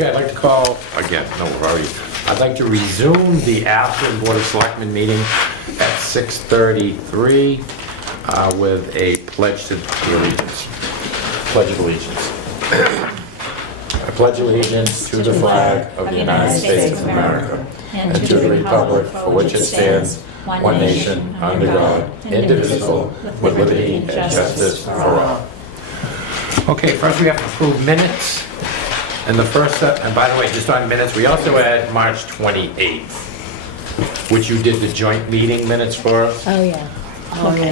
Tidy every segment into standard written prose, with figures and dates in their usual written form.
Okay, I'd like to call, again, no, we've already, I'd like to resume the Ashland Board of Selectmen meeting at 6:33 with a pledge to allegiance. Pledge of allegiance. I pledge allegiance to the flag of the United States of America and to the republic for which it stands, one nation, under God, indivisible, with liberty and justice for all. Okay, first we have to approve minutes. And the first, and by the way, just on minutes, we also had March 28th, which you did the joint meeting minutes for us. Oh, yeah. Okay.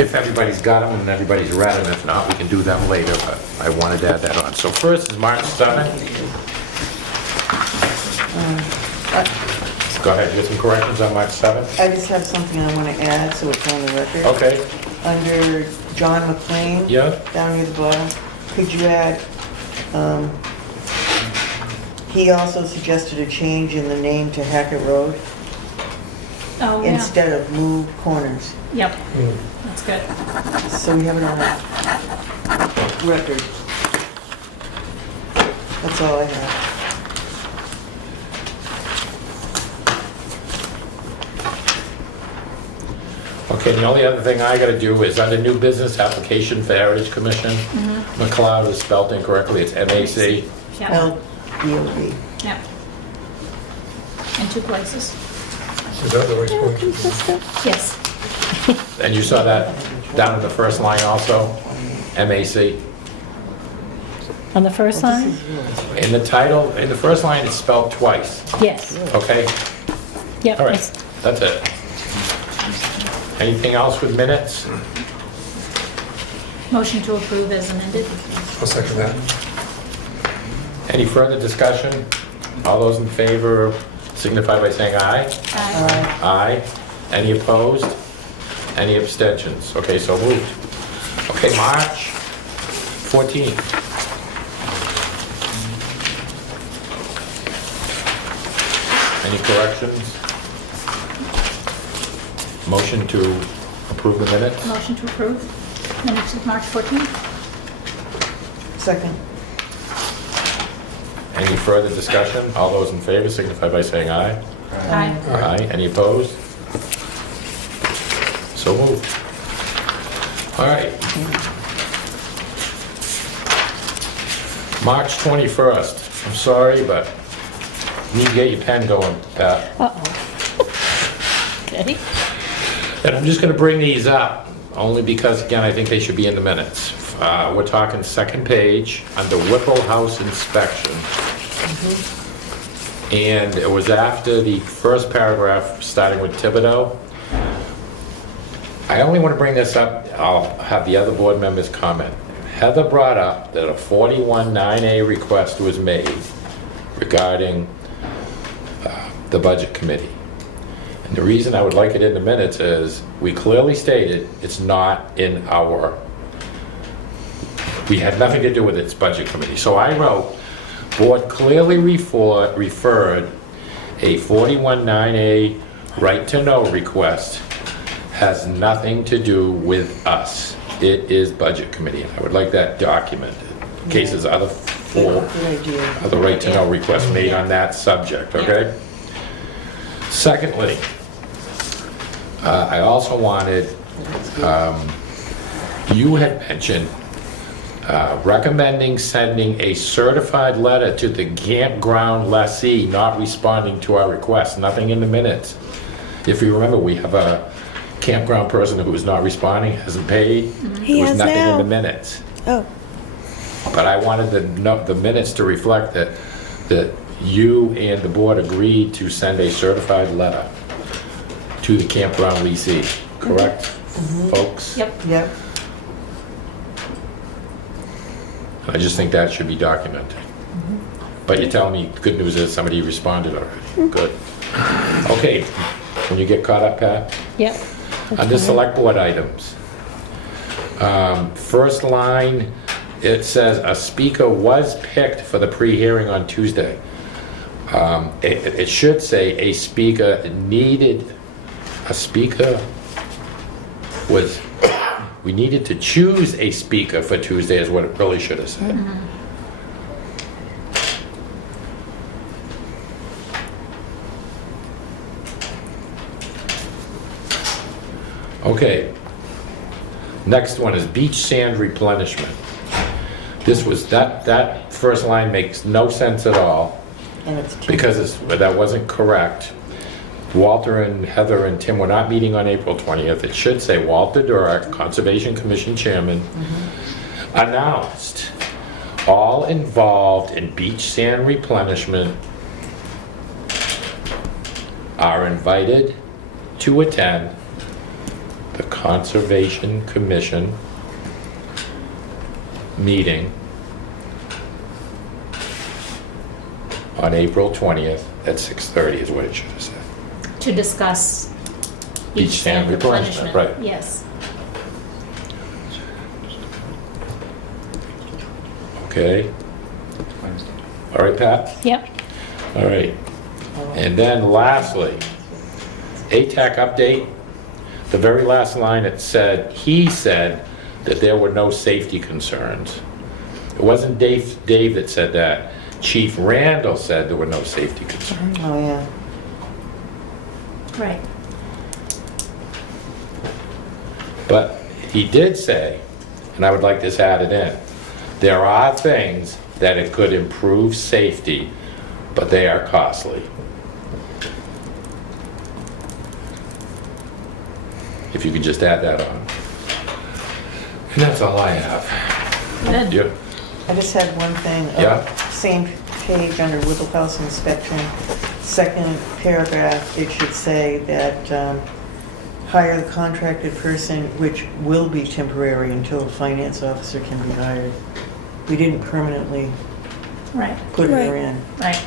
If everybody's got them and everybody's read them, if not, we can do them later, but I wanted to add that on. So first is March 7th. Go ahead, you have some corrections on March 7th? I just have something I want to add, so it's on the record. Okay, Under John McLean. yeah, Down near the bottom, could you add, he also suggested a change in the name to Hackett Road Oh, yeah. instead of Move Corners. Yep, that's good. So we have it on record. That's all I have. okay, the only other thing I gotta do is under new business application for Heritage Commission, McLeod is spelled incorrectly, it's M-A-C. Yep, LDOB. yep. In two places. Is that the right one? Yes. And you saw that down in the first line also, M-A-C. On the first line? In the title, in the first line, it's spelled twice, Yes. okay? Yep. All right, that's it. Anything else with minutes? Motion to approve as amended. I'll second that. Any further discussion? All those in favor signify by saying aye. Aye. Aye. Any opposed? Any abstentions? Okay, so moved. Okay, March 14th. Any corrections? Motion to approve the minutes? Motion to approve minutes of March 14th. Second. Any further discussion? All those in favor signify by saying aye. Aye. Aye. Any opposed? So moved. All right. March 21st. I'm sorry, but you need to get your pen going, Pat. Uh-oh. Okay. And I'm just going to bring these up, only because, again, I think they should be in the minutes. We're talking second page, under Whipple House inspection. And it was after the first paragraph, starting with Thibodeau. I only want to bring this up, I'll have the other board members comment. Heather brought up that a 41-9A request was made regarding the budget committee. And the reason I would like it in the minutes is, we clearly stated it's not in our, we had nothing to do with its budget committee. So I wrote, board clearly referred a 41-9A right-to-know request has nothing to do with us. It is budget committee. I would like that documented, in case there's other Good idea. other right-to-know requests made on that subject, okay? Secondly, I also wanted, you had mentioned recommending sending a certified letter to the campground lessee not responding to our request. Nothing in the minutes. If you remember, we have a campground person who is not responding, hasn't paid. There was nothing in the minutes. Oh. But I wanted the minutes to reflect that you and the board agreed to send a certified letter to the campground leasee, correct, folks? Yep. Yep. I just think that should be documented. But you're telling me, the good news is somebody responded already. Good. Okay, when you get caught up, Pat? Yep. Under select board items. First line, it says a speaker was picked for the pre-hearing on Tuesday. It should say a speaker was, we needed to choose a speaker for Tuesday is what it really should have said. Okay. Next one is beach sand replenishment. This was, that first line makes no sense at all And it's two. because that wasn't correct. Walter and Heather and Tim were not meeting on April 20th. It should say Walter Durek, Conservation Commission Chairman, announced all involved in beach sand replenishment are invited to attend the Conservation Commission meeting on April 20th at 6:30 is what it should have said. To discuss Beach sand replenishment, right. Yes. Okay? All right, Pat? Yep. All right. And then lastly, ATAC update. The very last line, it said, he said that there were no safety concerns. It wasn't Dave that said that. Chief Randall said there were no safety concerns. Oh, yeah. Right. But he did say, and I would like this added in, there are things that it could improve safety, but they are costly. If you could just add that on. And that's all I have. Good. You? I just had one thing. Yeah. Same page under Whipple inspection, second paragraph, it should say that hire the contracted person, which will be temporary until a finance officer can be hired. We didn't permanently Right. put her Right. in. Right.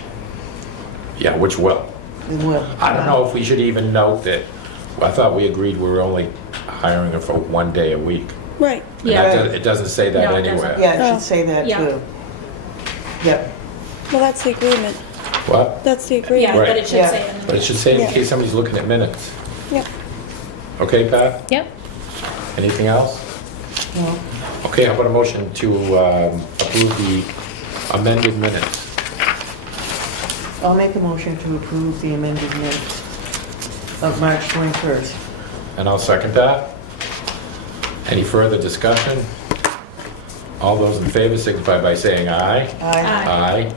Yeah, which will. We will. I don't know if we should even note that, I thought we agreed we were only hiring her for 1 day a week. Right. And Yeah. that it doesn't say that No, it anywhere. doesn't. Yeah, it Oh. should say that Yeah. too. Yep. Well, that's the agreement. What? That's the Yeah, agreement. Right. but it should Yeah. say But it should say in Yeah. case somebody's looking at minutes. Yep. Okay, Pat? Yep. Anything else? No. Okay, how about a motion to approve the amended minutes? I'll make a motion to approve the amended minutes of March 21st. And I'll second that. Any further discussion? All those in favor signify by saying aye. Aye. Aye.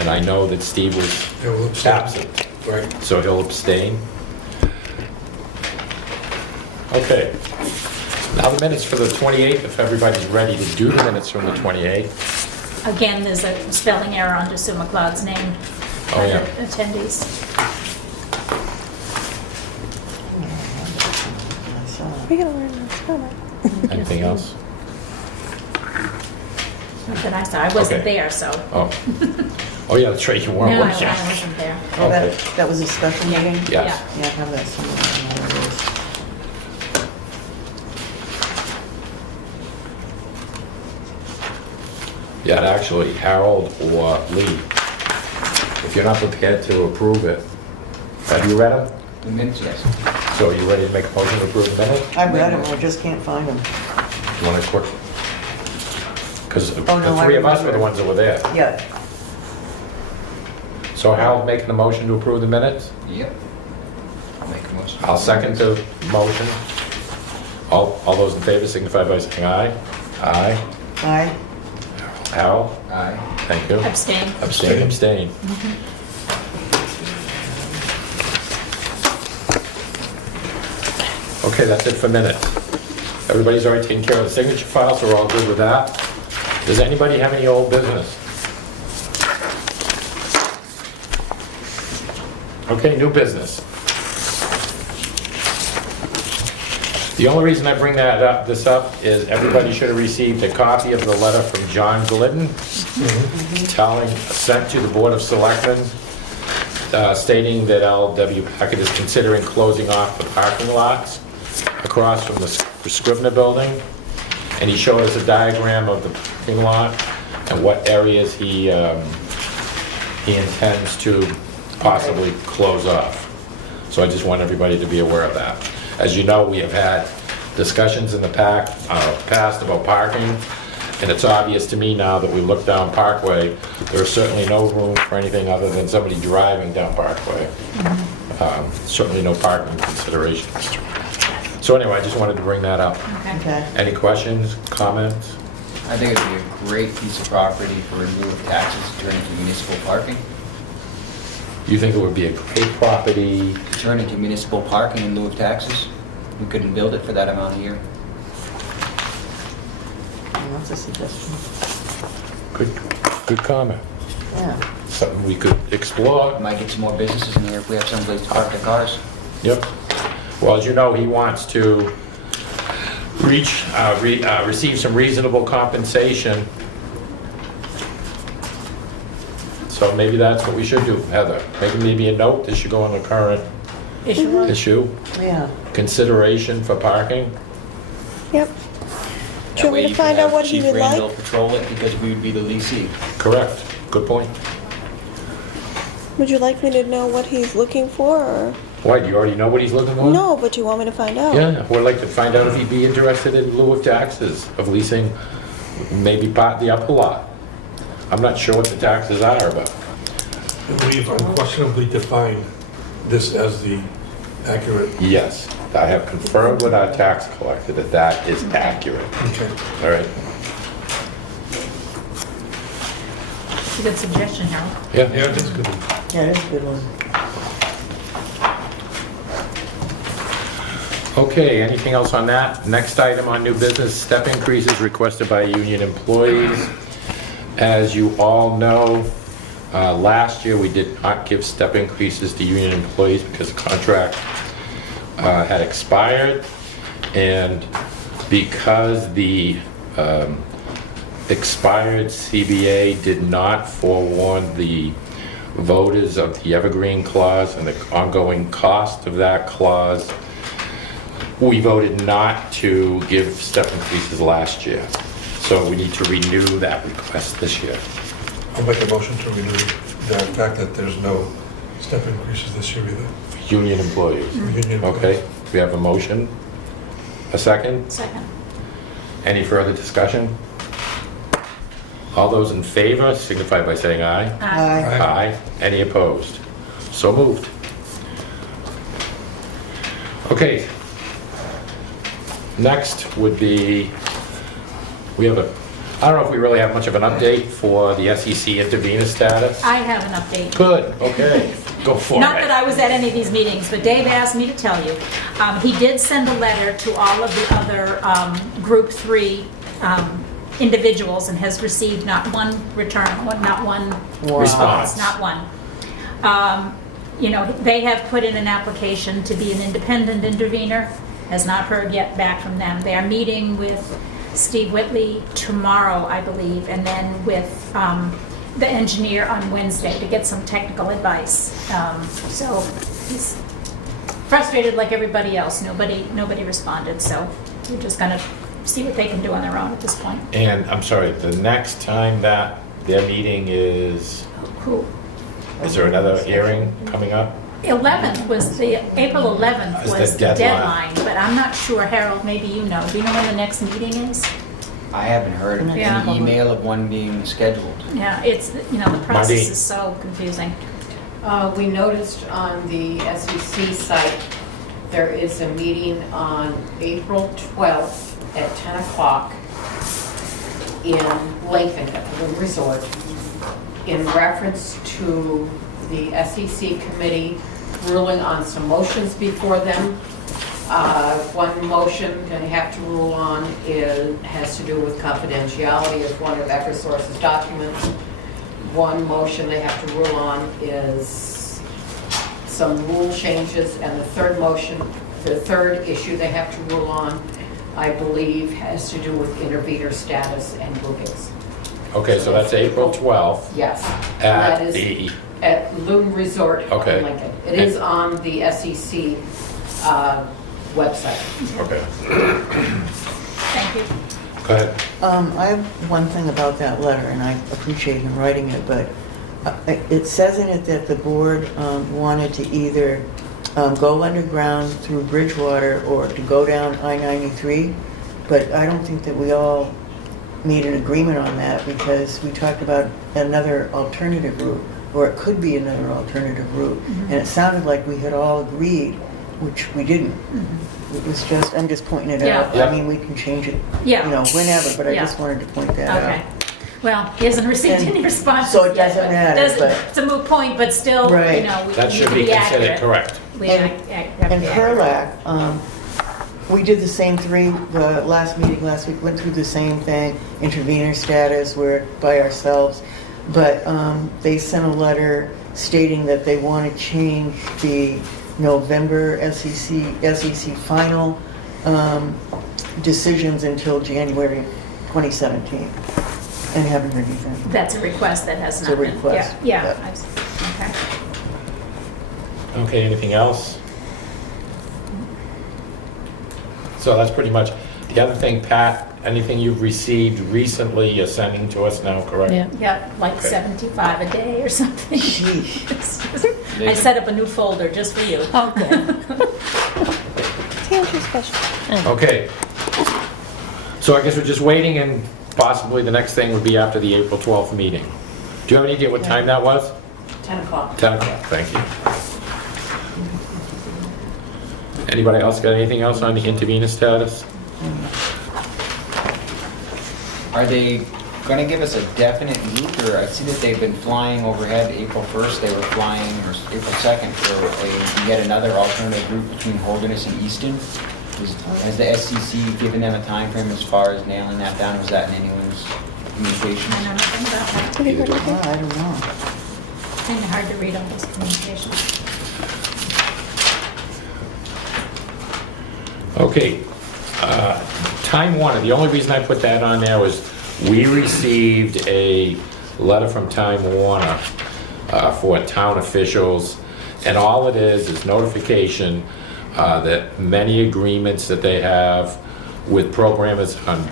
And I know that Steve was Yeah, we'll abstain. absent, Right. so he'll abstain. Okay. Now the minutes for the 28th, if everybody's ready to do the minutes from the 28th. Again, there's a spelling error under Sue McLeod's name. Oh, under yeah. Attendees. I saw it. We gotta learn to spell it. Anything else? Not that I saw. I wasn't Okay. there, so. Oh. Oh, yeah, that's right, you No, weren't, I weren't you? wasn't there. Oh, Okay. that was a special meeting? Yes. Yeah, I have that somewhere. I don't know where it is. Yeah, and actually, Harold or Lee, if you're not prepared to approve it, have you read them? The minutes, yes. So are you ready to make a motion to approve the minutes? I read them, I just can't find them. You want to quick? Because the Oh, no, I three of us were the remember. ones that were there. Yeah, So Harold making the motion to approve the minutes? Yep. I'll make a motion. I'll second the motion. All those in favor signify by saying aye. Aye. aye. Harold? Aye. Thank you. Abstain. Abstain, abstain. Okay, that's it for minutes. Everybody's already taken care of the signature file, so we're all good with that. Does anybody have any old business? Okay, new business. The only reason I bring this up is everybody should have received a copy of the letter from John Glidden sent to the Board of Selectmen, stating that LW Packet is considering closing off the parking lots across from the Scrivener building. And he showed us a diagram of the parking lot and what areas he intends to possibly close off. So I just want everybody to be aware of that. As you know, we have had discussions in the past about parking, and it's obvious to me now that we look down Parkway, there's certainly no room for anything other than somebody driving down Parkway. Certainly no parking considerations. So anyway, I just wanted to bring that up. Okay. Okay. Any questions, comments? I think it'd be a great piece of property for in lieu of taxes to turn into municipal parking. You think it would be a great property? Turn into municipal parking in lieu of taxes. We couldn't build it for that amount a year. That's a suggestion. Good comment. Yeah. Something we could explore. Might get some more businesses in here if we have someplace to park their cars. Yep. Well, as you know, he wants to receive some reasonable compensation. So maybe that's what we should do, Heather. Maybe a note, this should go on the current issue. Yeah. Consideration for parking. Yep. Do you want me to find out what he would Chief Randall like? patrol it because we would be the leasee. Correct. Good point. Would you like me to know what he's looking for, or? Why, do you already know what he's looking for? No, but you want me to find out? Yeah, we'd like to find out if he'd be interested in lieu of taxes, of leasing maybe part the upper lot. I'm not sure what the taxes are, but We've unquestionably defined this as the accurate. yes, I have confirmed with our tax collector that that is accurate. Okay. All right? It's a good suggestion, Harold. Yeah. Yeah, that's good. Yeah, it is a good one. Okay, anything else on that? Next item on new business, step increases requested by union employees. As you all know, last year we did not give step increases to union employees because the contract had expired, and because the expired CBA did not forewarn the voters of the Evergreen Clause and the ongoing cost of that clause, we voted not to give step increases last year. So we need to renew that request this year. I'll make a motion to renew the fact that there's no step increases this year either. Union employees. for union Okay, employees. we have a motion. A second? Second. Any further discussion? All those in favor signify by saying aye. Aye. Aye. Aye. Any opposed? So moved. Okay. Next would be, I don't know if we really have much of an update for the SEC Intervenor Status. I have an update. Good, okay, go for it. Not that I was at any of these meetings, but Dave asked me to tell you. He did send a letter to all of the other Group 3 individuals and has received not one return, not one Response. not one. You know, they have put in an application to be an independent intervenor, has not heard yet back from them. They are meeting with Steve Whitley tomorrow, I believe, and then with the engineer on Wednesday to get some technical advice. So he's frustrated like everybody else. Nobody responded, so we're just gonna see what they can do on their own at this point. And I'm sorry, the next time that their meeting is there another hearing coming up? 11th was April 11th Is the was the deadline. deadline, but I'm not sure, Harold, maybe you know. Do you know when the next meeting is? I haven't heard of Yeah. any email of one being scheduled. Yeah, it's, you know, the process Monday. is so confusing. We noticed on the SEC site, there is a meeting on April 12th at 10 o'clock in Lincoln at the Little Resort in reference to the SEC committee ruling on some motions before them. One motion they have to rule on has to do with confidentiality of one of Eversource's documents. One motion they have to rule on is some rule changes, and the third issue they have to rule on, I believe, has to do with intervenor status and groupings. Okay, so that's April 12th Yes. at That is the, at Loon Resort Okay. in Lincoln. It is on the SEC website. okay, Thank you. go ahead. I have one thing about that letter, and I appreciate him writing it, but it says in it that the board wanted to either go underground through Bridgewater or to go down I-93, but I don't think that we all made an agreement on that because we talked about another alternative route, or it could be another alternative route, and it sounded like we had all agreed which we didn't. It was just, I'm just pointing it Yeah. out. Yeah. I mean, we can change it, Yeah. whenever, but I Yeah. just wanted to point that Okay. out. Well, he hasn't received And any responses so it yet, doesn't but matter, but- It's a moot point, but still, Right. we That need should to be be considered accurate. correct. We And- have to And be accurate. Perlac, we did the same the last meeting last week, went through the same thing, intervenor status, we're by ourselves. But they sent a letter stating that they want to change the November SEC final decisions until January 2017. And haven't heard anything. That's a request that has It's not a been. request. Yeah, Yep. okay. Okay, anything else? So that's pretty much, the other thing, Pat, anything you've received recently, you're sending to us now, correct? Yeah. Yeah, like Okay. 75 a day or something. Sheesh. It's just- I set up a new folder just for you. Okay. It's your special. Okay. So I guess we're just waiting, and possibly the next thing would be after the April 12th meeting. Do you have any idea what time that was? 10 o'clock. 10 o'clock, thank you. Anybody else got anything else on the intervenor status? Are they gonna give us a definite route, or I see that they've been flying overhead April 1st, they were flying, or April 2nd, for yet another alternative route between Holderness and Easton? Has the SCC given them a time frame as far as nailing that down? Was that in anyone's communications? I know nothing about that. Have you heard anything? I don't know. Kind of hard to read all those communications. Okay, Time Warner, the only reason I put that on there was we received a letter from Time Warner for town officials, and all it is notification that many agreements that they have with programmers and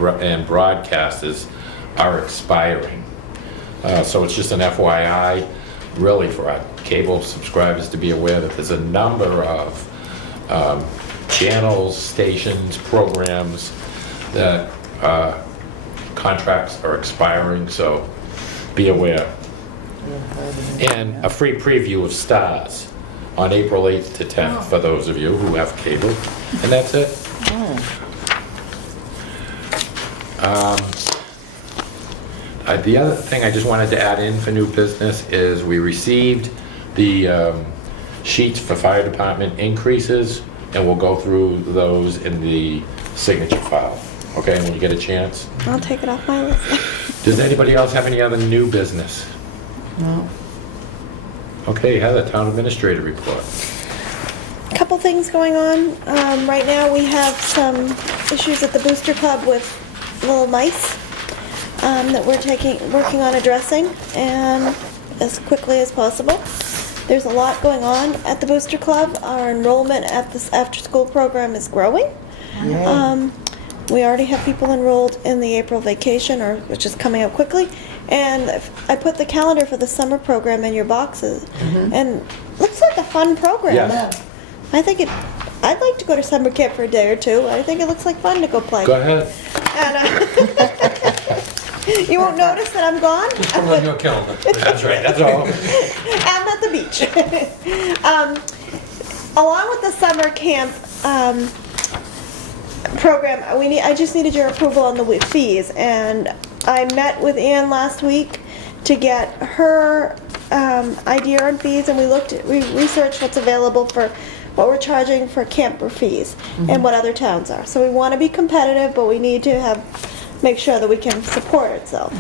broadcasters are expiring. So it's just an FYI, really, for our cable subscribers to be aware that there's a number of channels, stations, programs that contracts are expiring, so be aware. And a free preview of Stars on April 8th to 10th for those of you who have cable. And that's it. The other thing I just wanted to add in for new business is we received the sheets for fire department increases, and we'll go through those in the signature file. Okay, when you get a chance. I'll take it off my list. Does anybody else have any other new business? No. Okay, Heather, town administrator report. Couple things going on. Right now, we have some issues at the Booster Club with little mice that we're working on addressing, and as quickly as possible. There's a lot going on at the Booster Club. Our enrollment at this after-school program is growing. Yay. We already have people enrolled in the April vacation, which is coming up quickly. And I put the calendar for the summer program in your boxes, and looks like a fun program. Yes. I'd like to go to summer camp for a day or two. I think it looks like fun to go play. Go ahead. And you won't notice that I'm gone. Just put it on your calendar. That's right, that's all. I'm at the beach. Along with the summer camp program, I just needed your approval on the fees, and I met with Ann last week to get her idea on fees, and we researched what's available for what we're charging for camper fees and what other towns are. So we want to be competitive, but we need to make sure that we can support itself.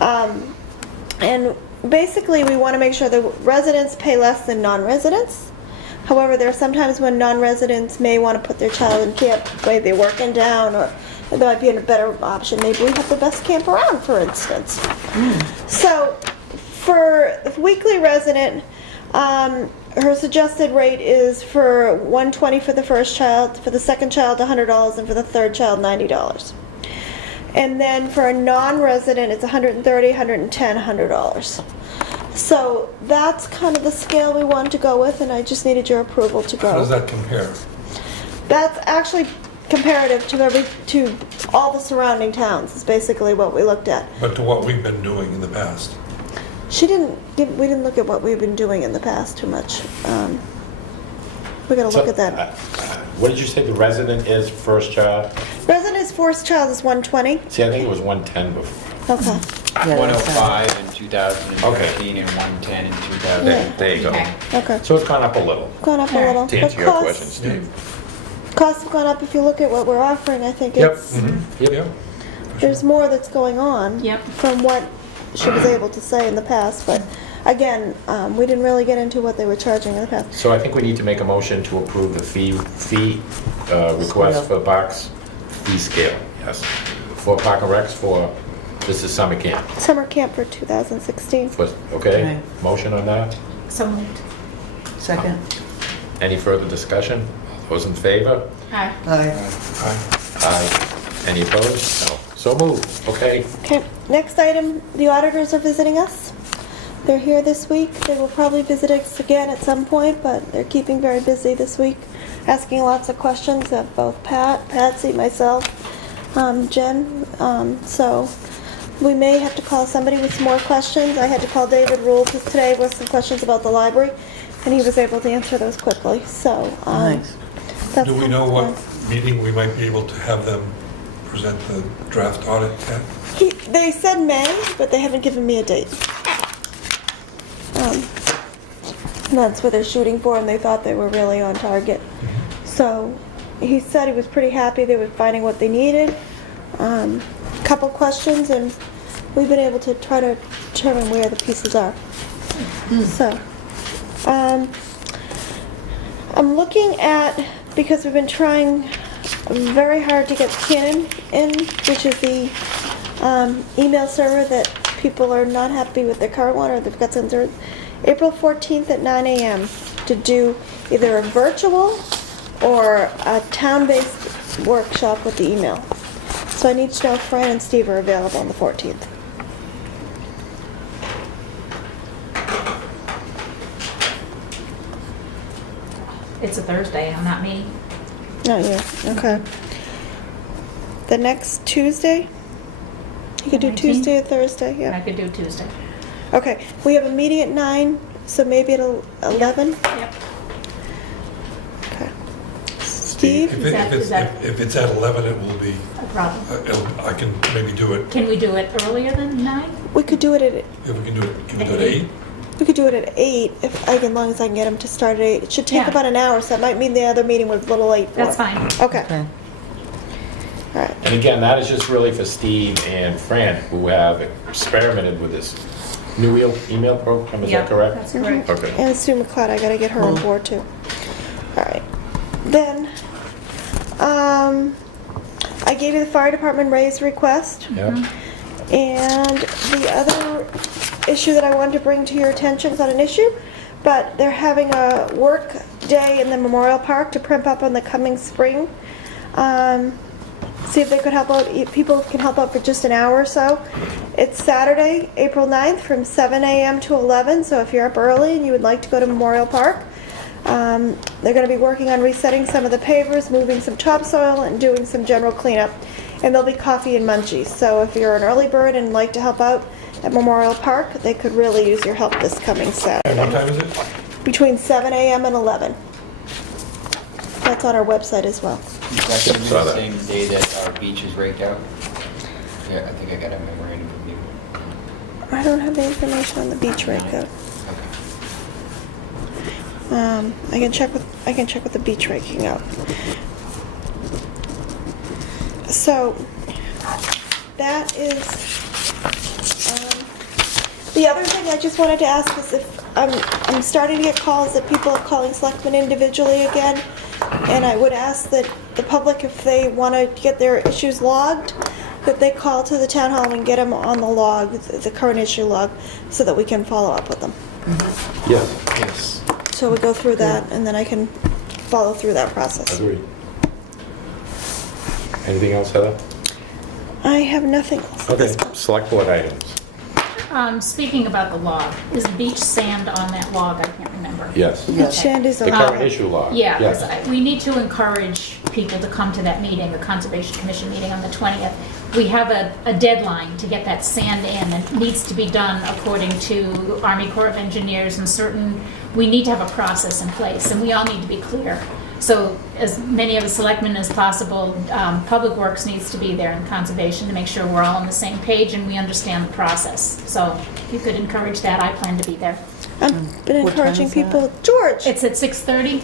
And basically, we want to make sure that residents pay less than non-residents. However, there are sometimes when non-residents may want to put their child in camp, maybe they're working down, or there might be a better option. Maybe we have the best camp around, for instance. So, for the weekly resident, her suggested rate is for $120 for the first child, for the second child $100, and for the third child $90. And then for a non-resident, it's $130, $110, $100. So that's kind of the scale we want to go with, and I just needed your approval to go. How does that compare? That's actually comparative to all the surrounding towns, is basically what we looked at. But to what we've been doing in the past? We didn't look at what we've been doing in the past too much. We gotta look So, at that. What did you say the resident is first child? Resident's first child is 120. See, I think it was 110 before. Okay. Yeah, that's, 105 in 2015 and 110 in 2000. There you go. Okay. Okay. So it's gone up a little. Gone up a All right. little. To But answer your question, Steve. Costs have gone up. If you look at what we're offering, I think Yep. it's, Yeah. there's more that's going on Yep. from what she was able to say in the past. But again, we didn't really get into what they were charging in the past. So I think we need to make a motion to approve the fee request for parks, fee scale, yes. For Park and Recs for, this is summer camp. Summer camp for 2016. Okay? Okay. Motion on that? So moved. second. Any further discussion? Those in favor? Aye. Aye. Aye. Aye. Any opposed? No. So moved. Okay. Okay, next item, the auditors are visiting us. They're here this week. They will probably visit us again at some point, but they're keeping very busy this week, asking lots of questions of both Pat, Patsy, myself, Jen. So we may have to call somebody with some more questions. I had to call David Rule because today was some questions about the library, and he was able to answer those quickly. So Nice. that's Do we know what meeting we might be able to have them present the draft audit at? They said May, but they haven't given me a date. That's what they're shooting for, and they thought they were really on target. So he said he was pretty happy they were finding what they needed. Couple questions, and we've been able to try to determine where the pieces are. So, I'm looking at, because we've been trying very hard to get Canon in, which is the email server that people are not happy with their current one, or they've got some concerns. April 14th at 9 a.m. to do either a virtual or a town-based workshop with the email. So I need to know if Fran and Steve are available on the 14th. It's a Thursday, I'm not meeting. Not you, okay. The next Tuesday? You could do 19th? Tuesday or Thursday, I yeah. could do Tuesday. Okay, we have a meeting at 9, so maybe at 11? Yep. Okay. Steve? If it's at 11, it will be, No problem. I can maybe do it, Can we do it earlier than 9? We could do it at, if we can do it, can we do it at 8? we could do it at 8, as long as I can get them to start at 8. It should take Yeah. about an hour, so that might mean the other meeting was a little late for That's it. fine. Okay, Okay. all right. And again, that is just really for Steve and Fran, who have experimented with this new email program, is Yep, that correct? That's correct. Okay. And Sue McLeod, I gotta get her on board too. All right. Then, I gave you the fire department raise request. Yep. And the other issue that I wanted to bring to your attention is not an issue, but they're having a work day in the Memorial Park to prep up on the coming spring. See if they could help out, if people can help out for just an hour or so. It's Saturday, April 9th from 7 a.m. to 11, so if you're up early and you would like to go to Memorial Park, they're going to be working on resetting some of the pavers, moving some topsoil, and doing some general cleanup. And there'll be coffee and munchies, so if you're an early bird and like to help out at Memorial Park, they could really use your help this coming And Saturday. what time is it? Between 7 a.m. and 11. That's on our website as well. Is that gonna be Saw the that. same day that our beach is raked out? Yeah, I think I got a memorandum from you. I don't have the information on the beach rake though. Okay. I can check with the beach raking out. So that is the other thing I just wanted to ask is if I'm starting to get calls that people are calling selectmen individually again, and I would ask that the public, if they want to get their issues logged, that they call to the town hall and get them on the log, the current issue log, so that we can follow up with them. Yes, Yes. So we go through that, and then I can follow through that process. agreed. Anything else, Heather? I have nothing else at Okay, this point. select board items. Speaking about the log, is beach sand on that log? I can't remember. Yes. Yes. Shandy's The on. current issue log. Yeah, Yes. because we need to encourage people to come to that meeting, the Conservation Commission meeting on the 20th. we have a deadline to get that sand in, and it needs to be done according to Army Corps of Engineers and certain, we need to have a process in place, and we all need to be clear. So as many of the selectmen as possible, Public Works needs to be there and Conservation to make sure we're all on the same page and we understand the process. So if you could encourage that, I plan to be there. I've been What time encouraging is that? people. George, It's at 6:30.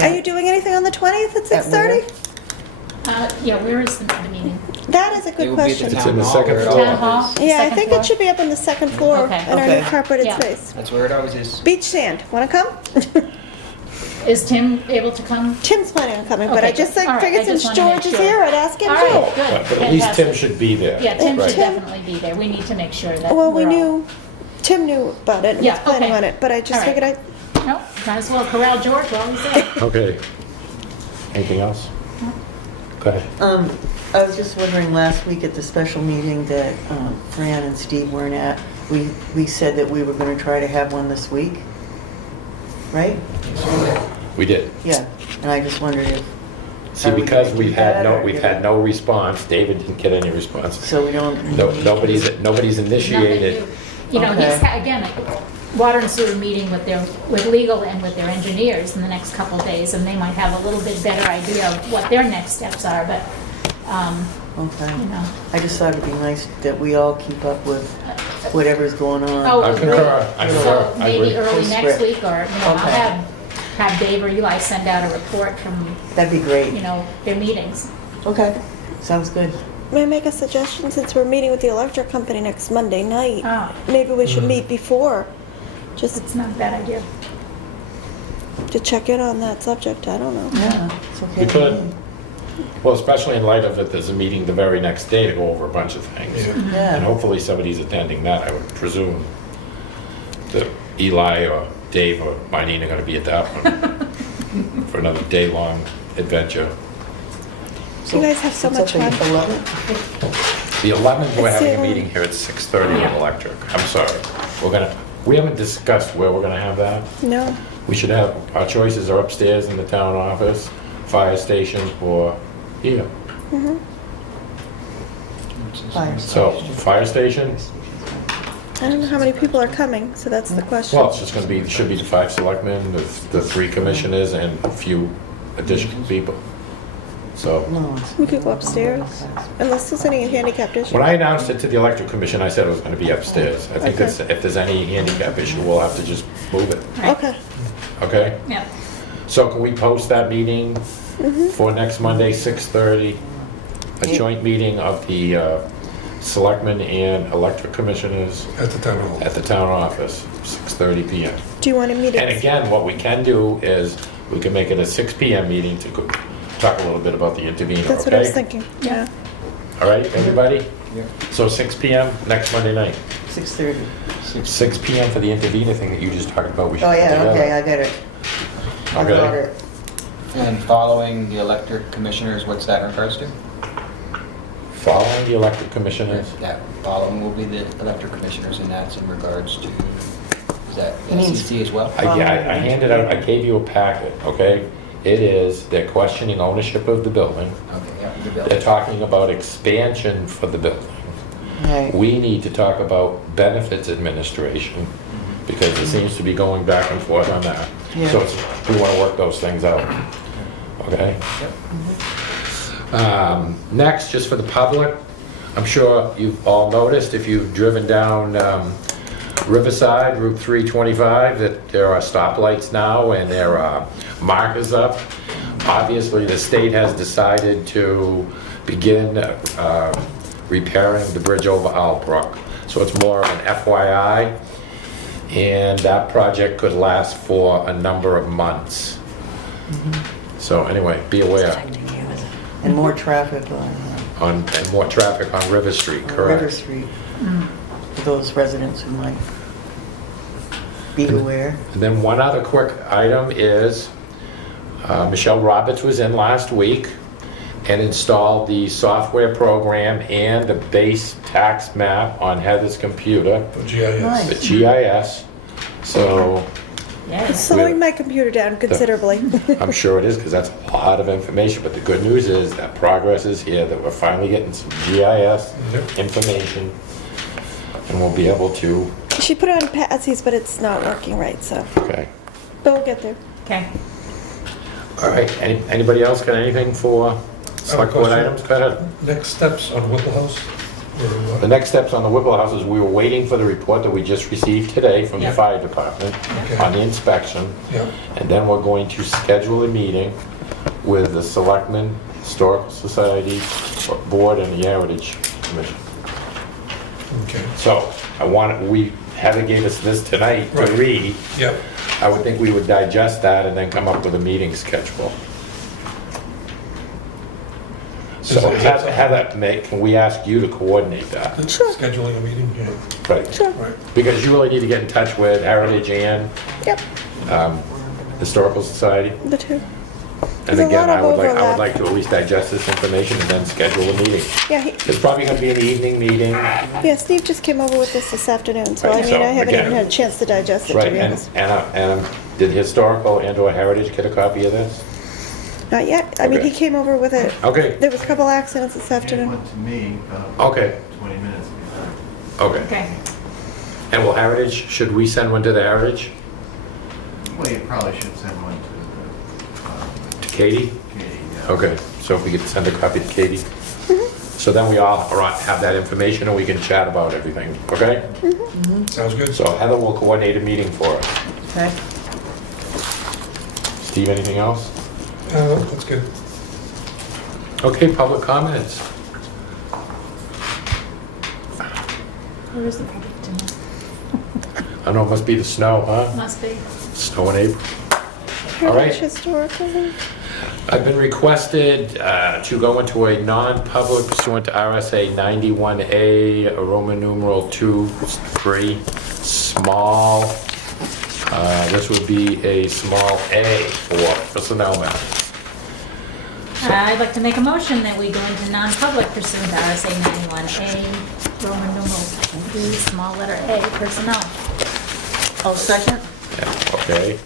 are you doing anything on the 20th at 6:30? Yeah, where is the meeting? That is a It good would be at question. the It's town in the hall second where it floor. Town always hall? is. Yeah, I Second think floor? it should be up on the second floor Okay. in our Okay. new carpeted Yeah. space. That's where it always is. Beach sand. Want to come? Is Tim able to come? Tim's planning on coming, but I Okay, just good. All right, figured I just since wanna make George is sure. here, I'd ask him All right, too. good. But at least Tim Fantastic. should be there. Yeah, Tim Right. should definitely be there. We need to make sure that. Well, we we're all- knew, Tim knew about it and Yeah, was planning okay. on it, but I just All right. figured No, might as well corral George while he's there. Okay. Anything else? Go ahead. I was just wondering, last week at the special meeting that Fran and Steve weren't at, we said that we were going to try to have one this week, right? We did. Yeah, and I just wondered if, See, Are we because gonna we've do had that, no, or we've give had it- no response, David didn't get any response. so we don't... No, nobody's initiated. Nothing new. You know, he's, Okay. again, water and sewer meeting with legal and with their engineers in the next couple of days, and they might have a little bit better idea of what their next steps are, but, Okay. you know. I just thought it'd be nice that we all keep up with whatever's going on. Oh, I agree. concur, I So concur, I maybe agree. early next Postscript. week, or, you know, I'll Okay. have Dave or Eli send out a report from, That'd be great. you know, their meetings. Okay, sounds good. May I make a suggestion, since we're meeting with the electric company next Monday night? Oh. Maybe we should meet before, just It's not a bad idea. to check in on that subject, I don't know. Yeah, it's okay. We with could. me. Well, especially in light of it, there's a meeting the very next day to go over a bunch of things. Yeah. And Yeah, hopefully somebody's attending that, I would presume. That Eli or Dave or Marlene are gonna be at that one for another day-long adventure. You guys have so It's much up to fun. 11. The 11th, we're It's having a the meeting here at 6:30 in electric. I'm sorry. We haven't discussed where we're gonna have that. No. We should have, our choices are upstairs in the town office, fire station, or here. Fire So, station. fire station, I don't know how many people are coming, so that's the question. well, it's just gonna be, should be the 5 selectmen, the 3 commissioners, and a few additional people. So, No, it's... We could go upstairs, unless there's any handicapped issue. when I announced it to the electric commission, I said it was gonna be upstairs. I think Okay. if there's any handicap issue, we'll have to just move it, Right. Okay, okay? Yeah. So can we post that meeting for next Monday, 6:30? A joint meeting of the selectmen and electric commissioners At the town hall. at the town office, 6:30 PM. do you want to meet And at, again, what we can do is, we can make it a 6 PM meeting to talk a little bit about the intervenor, okay? that's what I was thinking, yeah. All right, everybody? Yep. So 6 PM next Monday night. 6:30. 6 PM for the intervenor thing that you just talked about. We should Oh, put yeah, together. okay, I get it. I Okay. got it. And following the electric commissioners, what's that in regards to? Following the elected commissioners. Yeah, following will be the electric commissioners, and that's in regards to, is that It means- SEC as well? I handed out, I gave you a packet, okay? It is, they're questioning ownership of the building. Okay, yeah, the bill. They're talking about expansion for the building. Right. We need to talk about benefits administration, because it seems to be going back and forth on that. Yeah. So we want to work those things out, okay? Yep. Next, just for the public, I'm sure you've all noticed, if you've driven down Riverside, Route 325, that there are stoplights now and there are markers up. Obviously, the state has decided to begin repairing the bridge over Owl Brook. So it's more of an FYI, and that project could last for a number of months. So anyway, be aware. And more traffic And more traffic on River Street, on River correct? Street. For those residents who might be aware. And then one other quick item is, Michelle Roberts was in last week and installed the software program and the base tax map on Heather's computer, The GIS. Nice. the GIS. So Yeah. It's slowing my computer down considerably. I'm sure it is, because that's a lot of information, but the good news is that progress is here, that we're finally getting some GIS Yep. information, and we'll be able to, She put it on Patsy's, but it's not working right, so, okay. but we'll get there. Okay. All right, anybody else got anything for select board question. items? Go ahead. Next steps on Whipple House? Or what? The next steps on the Whipple House is we were waiting for the report that we just received today from the Yeah. fire department Okay. on the inspection. Yeah, And then we're going to schedule a meeting with the Selectmen, Historical Society Board, and the Heritage Commission. okay, So Heather gave us this tonight to Right. read. yeah. I would think we would digest that and then come up with a meeting schedule. So Is that something- Heather, can we ask you to coordinate that? Sure. Scheduling a meeting, yeah, Right. Sure. right. Because you really need to get in touch with Heritage and Yep, Historical Society. the two. And There's a again, lot of I would overlap. like to at least digest this information and then schedule a meeting. Yeah, It's probably gonna be an evening meeting. yeah, Steve just came over with this afternoon, so I Right, mean, so, I haven't again- even had a chance to digest it, to Right, be and, honest. did Historical and/or Heritage get a copy of this? Not yet. I mean, Okay. he came over with it. Okay, There was a couple accidents this It afternoon. went to me about okay, 20 minutes before. okay. Okay. And will Heritage, should we send one to the Heritage? Well, you probably should send one To to Katie? Katie. Yeah. Okay, so if we could send a copy to Katie? So then we all have that information and we can chat about everything, okay? Sounds good. So Heather will coordinate a meeting for us. Okay. Steve, anything else? That's good. Okay, public comments. Where is the public tonight? I don't know, it must be the snow, huh? Must be. Snow in April. All right. Heritage Historical. I've been requested to go into a non-public pursuant to RSA 91A, Roman numeral 2, 3, small. This would be a small a for personnel matters. I'd like to make a motion that we go into non-public pursuant to RSA 91A, Roman numeral 3, small letter A, personnel. Oh, second? Yeah, okay.